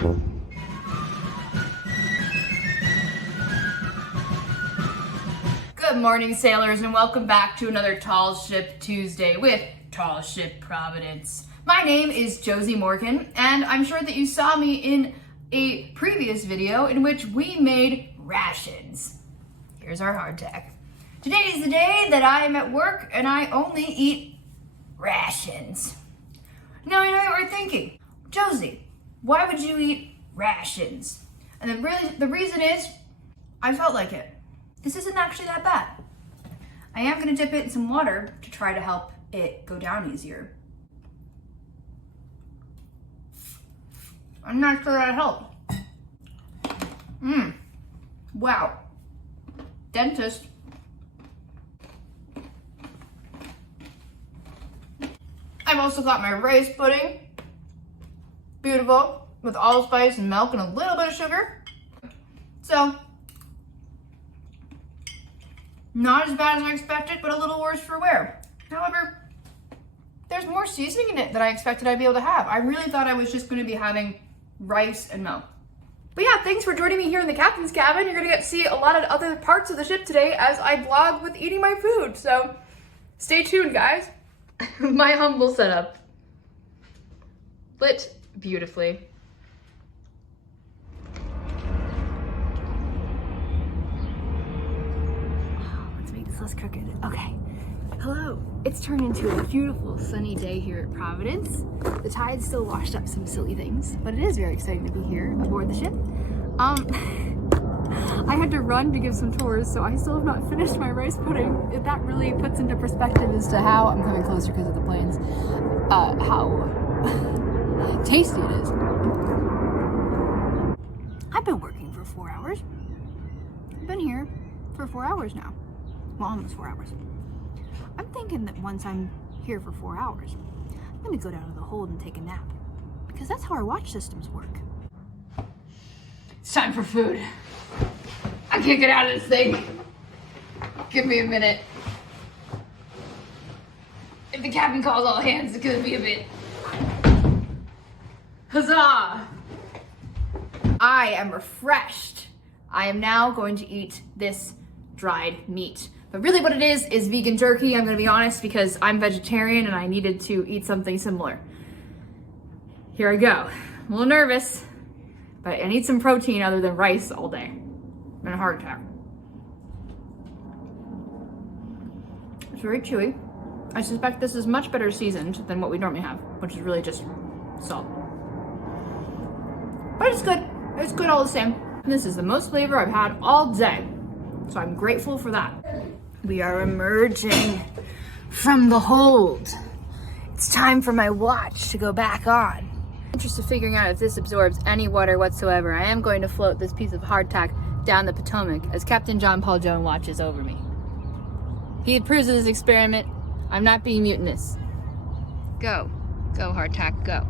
Good morning, sailors, and welcome back to another Tall Ship Tuesday with Tall Ship Providence. My name is Josie Morgan, and I'm sure that you saw me in a previous video in which we made rations. Here's our hardtack. Today is the day that I am at work and I only eat rations. Now I know what you're thinking, Josie, why would you eat rations? And the reason is, I felt like it. This isn't actually that bad. I am gonna dip it in some water to try to help it go down easier. I'm not sure that helped. Wow. Dentist. I've also got my rice pudding. Beautiful, with allspice and milk and a little bit of sugar. So, not as bad as I expected, but a little worse for wear. However, there's more seasoning in it than I expected I'd be able to have. I really thought I was just going to be having rice and milk. But yeah, thanks for joining me here in the captain's cabin. You're going to get to see a lot of other parts of the ship today as I vlog with eating my food. So stay tuned, guys. My humble setup. Lit beautifully. Let's cook it. Okay. Hello. It's turned into a beautiful sunny day here at Providence. The tide still washed up some silly things, but it is very exciting to be here aboard the ship. I had to run to give some tours, so I still have not finished my rice pudding. That really puts into perspective as to how I'm coming closer because of the planes. How tasty it is. I've been working for 4 hours. I've been here for 4 hours now. Well, almost 4 hours. I'm thinking that once I'm here for 4 hours, I'm gonna go down to the hold and take a nap. Because that's how our watch systems work. It's time for food. I can't get out of this thing. Give me a minute. If the captain calls all hands, it's gonna be a bit. Huzzah! I am refreshed. I am now going to eat this dried meat. But really what it is vegan jerky, I'm gonna be honest, because I'm vegetarian and I needed to eat something similar. Here I go. I'm a little nervous, but I need some protein other than rice all day. I'm in a heart attack. It's very chewy. I suspect this is much better seasoned than what we normally have, which is really just salt. But it's good. It's good all the same. And this is the most flavor I've had all day. So I'm grateful for that. We are emerging from the hold. It's time for my watch to go back on. In the interest of figuring out if this absorbs any water whatsoever, I am going to float this piece of hardtack down the Potomac as Captain John Paul Jones watches over me. He approves of this experiment. I'm not being mutinous. Go. Go, hardtack, go.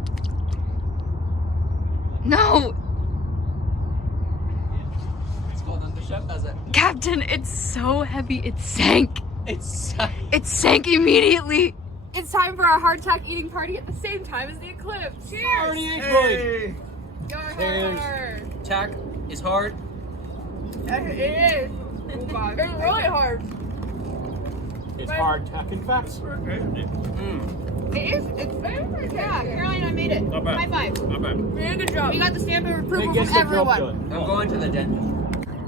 No! Captain, it's so heavy, it sank. It sank immediately. It's time for our hardtack eating party at the same time as the eclipse. Cheers! Party ain't good. Go hard. Tack is hard. It is. Oh God. It's really hard. It's hard tack and fats. It is. It's very hard. Yeah, Caroline, I made it. Not bad. High five. Not bad. Really good job. You got the stamp of approval It from everyone. I'm going to the dentist.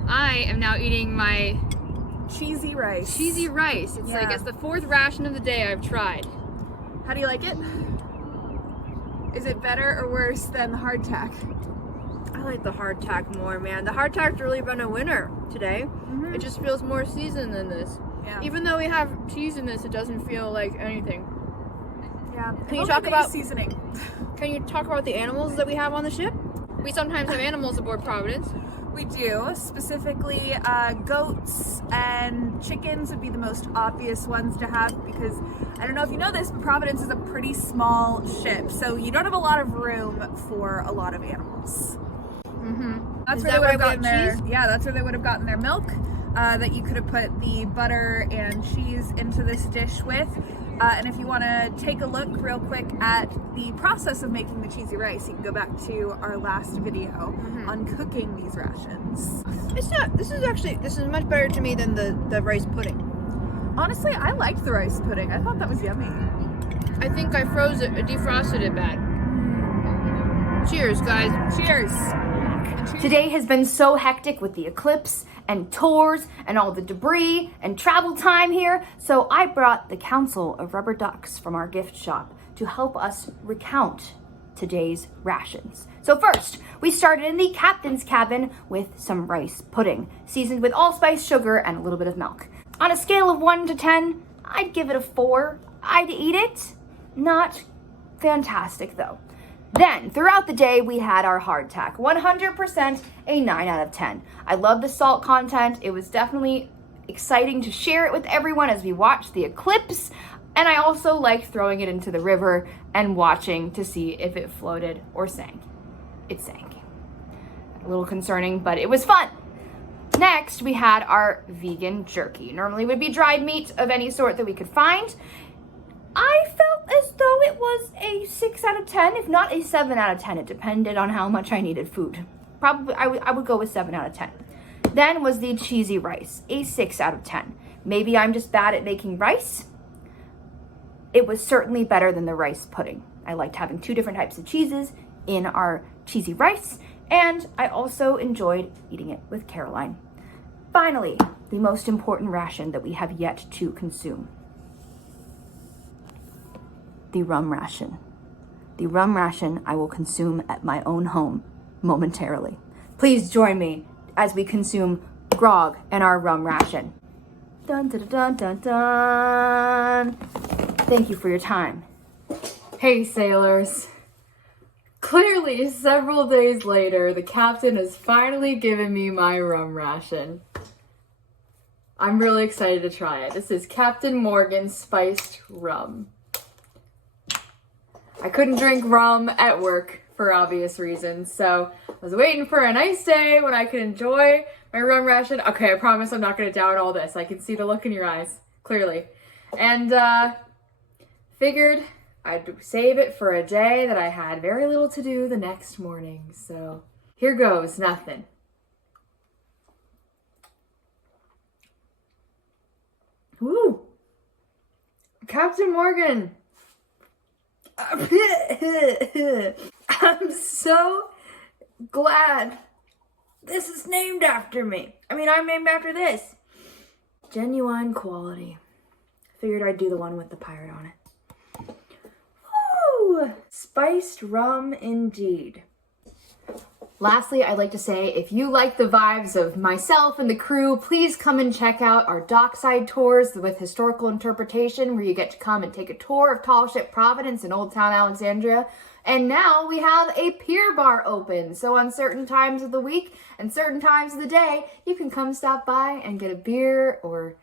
I am now eating my cheesy rice. cheesy rice. It's like it's the 4th ration of the day I've tried. How do you like it? Is it better or worse than the hardtack? I like the hardtack more, man. The hardtack's really been a winner today. It just feels more seasoned than this. Yeah. Even though we have cheese in this, it doesn't feel like anything. Yeah. Can you talk about seasoning? Can you talk about the animals that we have on the ship? We sometimes have animals aboard Providence. We do. Specifically, goats and chickens would be the most obvious ones to have because I don't know if you know this, but Providence is a pretty small ship, so you don't have a lot of room for a lot of animals. That's where they would have gotten their cheese? Yeah, that's where they would have gotten their milk. That you could have put the butter and cheese into this dish with. And if you want to take a look real quick at the process of making the cheesy rice, you can go back to our last video on cooking these rations. This is much better to me than the rice pudding. Honestly, I liked the rice pudding. I thought that was yummy. I think I defrosted it bad. Cheers, guys. Cheers. Today has been so hectic with the eclipse and tours and all the debris and travel time here, so I brought the Council of Rubber Ducks from our gift shop to help us recount today's rations. So first, we started in the captain's cabin with some rice pudding, seasoned with allspice, sugar, and a little bit of milk. On a scale of 1 to 10, I'd give it a 4. I'd eat it. Not fantastic though. Then, throughout the day, we had our hardtack. 100% a 9 out of 10. I love the salt content. It was definitely exciting to share it with everyone as we watched the eclipse. And I also liked throwing it into the river and watching to see if it floated or sank. It sank. A little concerning, but it was fun. Next, we had our vegan jerky. Normally it would be dried meat of any sort that we could find. I felt as though it was a 6 out of 10, if not a 7 out of 10. It depended on how much I needed food. Probably, I would go with 7 out of 10. Then was the cheesy rice, a 6 out of 10. Maybe I'm just bad at making rice. It was certainly better than the rice pudding. I liked having 2 different types of cheeses in our cheesy rice, and I also enjoyed eating it with Caroline. Finally, the most important ration that we have yet to consume. The rum ration. The rum ration I will consume at my own home momentarily. Please join me as we consume grog and our rum ration. Dun dun dun dun dun. Thank you for your time. Hey sailors. Clearly, several days later, the captain has finally given me my rum ration. I'm really excited to try it. This is Captain Morgan's spiced rum. I couldn't drink rum at work for obvious reasons, so I was waiting for a nice day when I could enjoy my rum ration. Okay, I promise I'm not going to down all this. I can see the look in your eyes, clearly. And figured I'd save it for a day that I had very little to do the next morning. So here goes nothing. Woo! Captain Morgan! I'm so glad this is named after me. I mean, I'm named after this. Genuine quality. Figured I'd do the one with the pirate on it. Woo! Spiced rum indeed. Lastly, I'd like to say, if you like the vibes of myself and the crew, please come and check out our dockside tours with historical interpretation, where you get to come and take a tour of Tall Ship Providence in Old Town Alexandria. And now we have a pier bar open, so on certain times of the week and certain times of the day, you can come stop by and get a beer or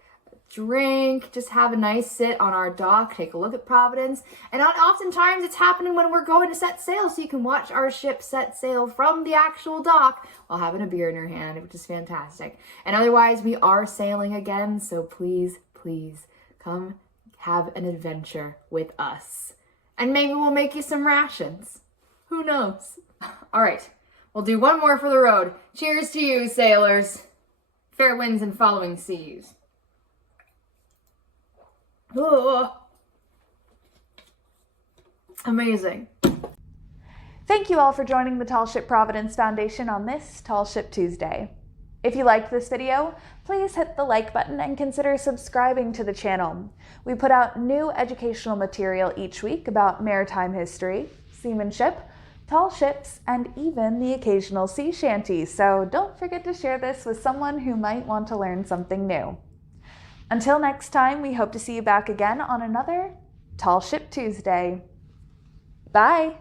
drink, just have a nice sit on our dock, take a look at Providence. And oftentimes it's happening when we're going to set sail, so you can watch our ship set sail from the actual dock while having a beer in your hand, which is fantastic. And otherwise, we are sailing again, so please, please come have an adventure with us. And maybe we'll make you some rations. Who knows? All right, we'll do one more for the road. Cheers to you, sailors. Fair winds and following seas. Oh, amazing. Thank you all for joining the Tall Ship Providence Foundation on this Tall Ship Tuesday. If you liked this video, please hit the like button and consider subscribing to the channel. We put out new educational material each week about maritime history, seamanship, tall ships, and even the occasional sea shanty, so don't forget to share this with someone who might want to learn something new. Until next time, we hope to see you back again on another Tall Ship Tuesday. Bye!